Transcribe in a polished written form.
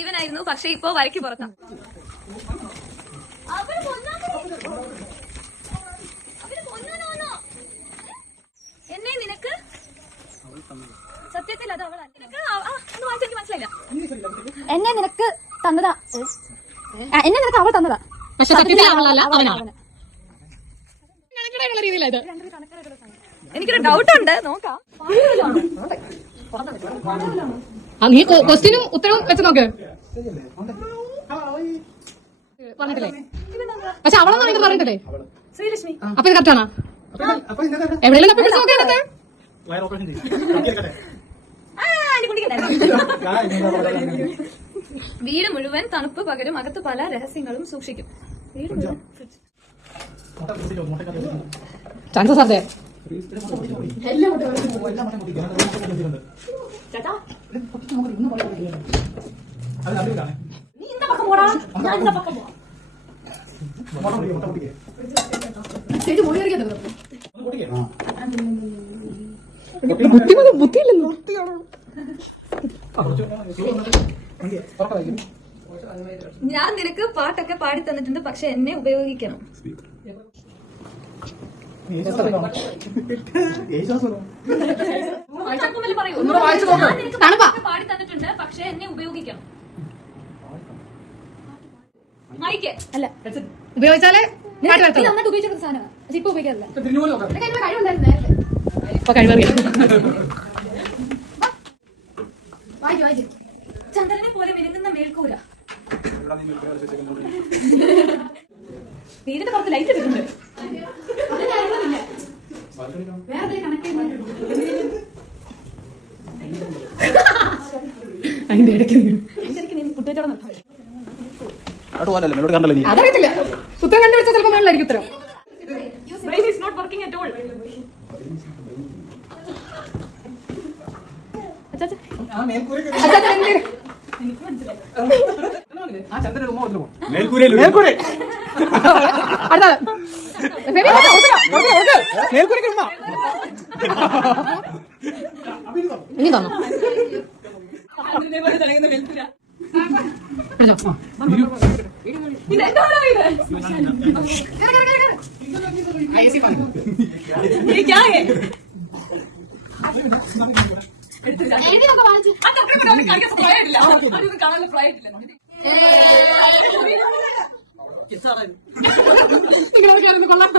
ജീവനായിരുന്നു, പക്ഷെ ഇപ്പോ വരയ്ക്ക് പുറത്താം. എന്നെ നിനക്ക് സത്യത്തിൽ അത് അവളാണ്. എനിക്ക് മനസ്സിലായില്ല. എന്നെ നിനക്ക് തന്നതാ, എന്നെ നിനക്ക് അവൾ തന്നതാ, പക്ഷെ സത്യത്തിൽ അവളല്ല അവനാണ്. എനിക്കൊരു ഡൗട്ട് ഉണ്ട്, നോക്കാം. നീ ക്വസ്റ്റ്യനും ഉത്തരവും വെച്ച് നോക്ക്. പറഞ്ഞിട്ടില്ലേ? പക്ഷെ അവളൊന്നും എനിക്ക് പറഞ്ഞിട്ടില്ലേ? ശ്രീലക്ഷ്മി. അപ്പൊ ഇത് കറക്റ്റാണോ? എവിടെയെങ്കിലും തപ്പി പിടിച്ച് നോക്കിയാലേ. വീട് മുഴുവൻ തണുപ്പ് പകരും, അകത്ത് പല രഹസ്യങ്ങളും സൂക്ഷിക്കും. വീട് മുഴുവൻ ചാൻസസ് അതെ. ബുദ്ധിയില്ലല്ലോ. ഞാൻ നിനക്ക് പാട്ടൊക്കെ പാടി തന്നിട്ടുണ്ട്, പക്ഷെ എന്നെ ഉപയോഗിക്കണം. പാടി തന്നിട്ടുണ്ട്, പക്ഷെ എന്നെ ഉപയോഗിക്കണം. മൈക്ക് അല്ല, ഉപയോഗിച്ചാലേ നന്നായിട്ട് ഉപയോഗിച്ചിരുന്ന സാധനമാണ്, പക്ഷെ ഇപ്പൊ ഉപയോഗിക്കാറില്ല. ഇപ്പൊ കഴിവറിയാം. ചന്ദ്രനെ പോലെ വിരുങ്ങുന്ന മേൽക്കൂര. വീടിന്റെ പുറത്ത് ലൈറ്റ് ഇട്ടിട്ടുണ്ട്. അതിന്റെ ഇടയ്ക്ക് ഫുട്ടേജോടെ നിർത്താം. അതറിയത്തില്ല. ഉത്തരം കണ്ടുപിടിച്ചാൽ ചിലപ്പോൾ മേളിലായിരിക്കും ഉത്തരം. Brain is not working at all. ഇനി തന്നോ? കാണാൻ